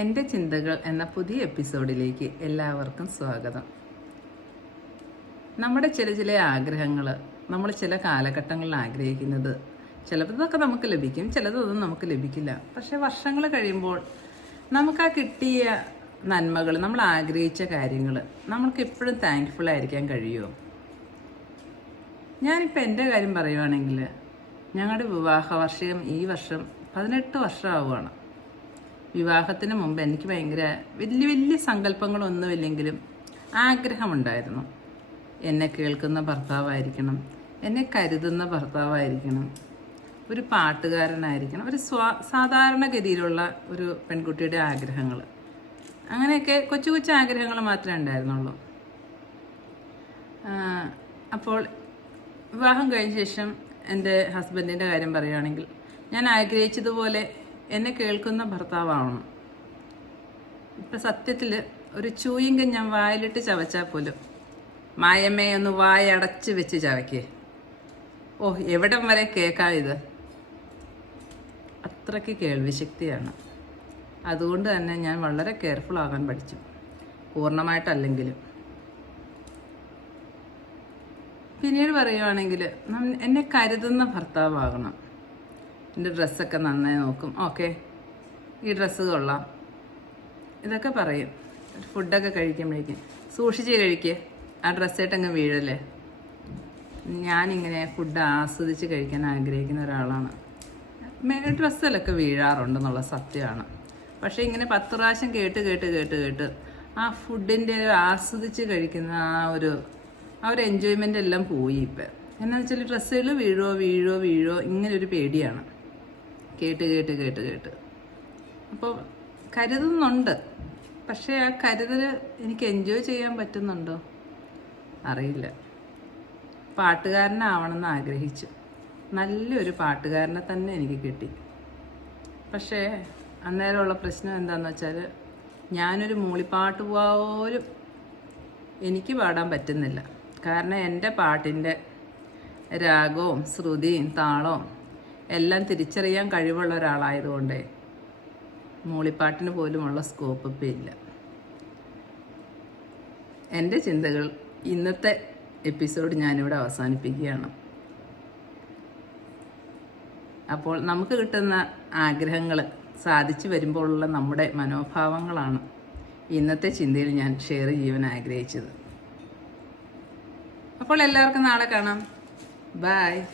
എന്റെ ചിന്തകൾ എന്ന പുതിയ എപ്പിസോഡിലേക്ക് എല്ലാവർക്കും സ്വാഗതം. നമ്മുടെ ചില ചില ആഗ്രഹങ്ങൾ നമ്മൾ ചില കാലഘട്ടങ്ങളിൽ ആഗ്രഹിക്കുന്നത് ചിലതൊക്കെ നമുക്ക് ലഭിക്കും ചിലതൊന്നും നമുക്ക് ലഭിക്കില്ല. പക്ഷേ വർഷങ്ങൾ കഴിയുമ്പോൾ നമുക്ക് ആ കിട്ടിയ നന്മകൾ നമ്മൾ ആഗ്രഹിച്ച കാര്യങ്ങൾ നമുക്ക് എപ്പോഴും താങ്ക്ഫുൾ ആയിരിക്കാൻ കഴിയുമോ? ഞാനിപ്പോൾ എന്റെ കാര്യം പറയുവാണെങ്കിൽ ഞങ്ങളുടെ വിവാഹ വാർഷികം ഈ വർഷം പതിനെട്ട് വർഷമാവുകയാണ് വിവാഹത്തിന് മുമ്പ് എനിക്ക് ഭയങ്കര വലിയ വലിയ സങ്കല്പങ്ങളൊന്നുമില്ലെങ്കിലും ആഗ്രഹമുണ്ടായിരുന്നു. എന്നെ കേൾക്കുന്ന ഭർത്താവായിരിക്കണം എന്നെ കരുതുന്ന ഭർത്താവായിരിക്കണം ഒരു പാട്ടുകാരനായിരിക്കണം ഒരു സ്വാ സാധാരണഗതിയിലുള്ള ഒരു പെൺകുട്ടിയുടെ ആഗ്രഹങ്ങൾ അങ്ങനെയൊക്കെ കൊച്ചു കൊച്ചു ആഗ്രഹങ്ങൾ മാത്രമേ ഉണ്ടായിരുന്നുള്ളൂ. അപ്പോൾ വിവാഹം കഴിഞ്ഞ ശേഷം എന്റെ ഹസ്ബൻഡിന്റെ കാര്യം പറയുകയാണെങ്കിൽ ഞാൻ ആഗ്രഹിച്ചതുപോലെ എന്നെ കേൾക്കുന്ന ഭർത്താവാവണം. ഇപ്പം സത്യത്തിൽ ഒരു ചൂയിങ്കം ഞാൻ വായിലിട്ട് ചവച്ചാൽ പോലും. മായമ്മയെ ഒന്ന് വായടച്ച് വെച്ച് ചവയ്ക്കേ. ഓ എവിടം വരെ കേൾക്കാം ഇത്? അത്രയ്ക്ക് കേൾവിശക്തിയാണ്. അതുകൊണ്ട് തന്നെ ഞാൻ വളരെ കെയർഫുൾ ആകാൻ പഠിച്ചു. പൂർണമായിട്ടല്ലെങ്കിലും. പിന്നീട് പറയുവാണെങ്കിൽ എന്നെ കരുതുന്ന ഭർത്താവാകണം. എന്റെ ഡ്രസ്സൊക്കെ നന്നായി നോക്കും. ഓക്കെ. ഈ ഡ്രസ്സ് കൊള്ളാം. ഇതൊക്കെ പറയും. ഫുഡൊക്കെ കഴിക്കുമ്പോഴേക്കും. സൂക്ഷിച്ച് കഴിക്കുക ആ ഡ്രസ്സായിട്ടങ്ങ് വീഴല്ലേ? ഞാനിങ്ങനെ ഫുഡ് ആസ്വദിച്ച് കഴിക്കാൻ ആഗ്രഹിക്കുന്ന ഒരാളാണ്. ഡ്രസ്സിലൊക്കെ വീഴാറുണ്ടെന്നുള്ള സത്യമാണ്. പക്ഷേ ഇങ്ങനെ പത്ത് പ്രാവശ്യം കേട്ട് കേട്ട് കേട്ട് കേട്ട് ആ ഫുഡിന്റെ ആസ്വദിച്ച് കഴിക്കുന്ന ആ ഒരു ആ ഒരു എൻജോയ്മെന്റ് എല്ലാം പോയി ഇപ്പം. എന്നാന്ന് വെച്ചാൽ ഡ്രസ്സുകൾ വീഴോ വീഴോ വീഴോ ഇങ്ങനെ ഒരു പേടിയാണ്. കേട്ട് കേട്ട് കേട്ട് കേട്ട്. അപ്പോൾ കരുതുന്നുണ്ട്. പക്ഷേ ആ കരുതൽ എനിക്ക് എൻജോയ് ചെയ്യാൻ പറ്റുന്നുണ്ടോ? അറിയില്ല. പാട്ടുകാരനാവണമെന്ന് ആഗ്രഹിച്ചു. നല്ലൊരു പാട്ടുകാരനെ തന്നെ എനിക്ക് കിട്ടി. പക്ഷേ അന്നേരമുള്ള പ്രശ്നം എന്താണെന്ന് വെച്ചാൽ ഞാനൊരു മൂളിപ്പാട്ട് പോലും എനിക്ക് പാടാൻ പറ്റുന്നില്ല. കാരണം എന്റെ പാട്ടിന്റെ രാഗവും ശ്രുതിയും താളവും എല്ലാം തിരിച്ചറിയാൻ കഴിവുള്ള ഒരാളായതുകൊണ്ടേ മൂളിപ്പാട്ടിന് പോലുമുള്ള സ്കോപ്പ് ഇപ്പം ഇല്ല. എന്റെ ചിന്തകൾ ഇന്നത്തെ എപ്പിസോഡ് ഞാനിവിടെ അവസാനിപ്പിക്കുകയാണ്. അപ്പോൾ നമുക്ക് കിട്ടുന്ന ആഗ്രഹങ്ങൾ സാധിച്ചു വരുമ്പോഴുള്ള നമ്മുടെ മനോഭാവങ്ങളാണ് ഇന്നത്തെ ചിന്തയിൽ ഞാൻ ഷെയർ ചെയ്യുവാൻ ആഗ്രഹിച്ചത്. അപ്പോൾ എല്ലാവർക്കും നാളെ കാണാം. ബായ്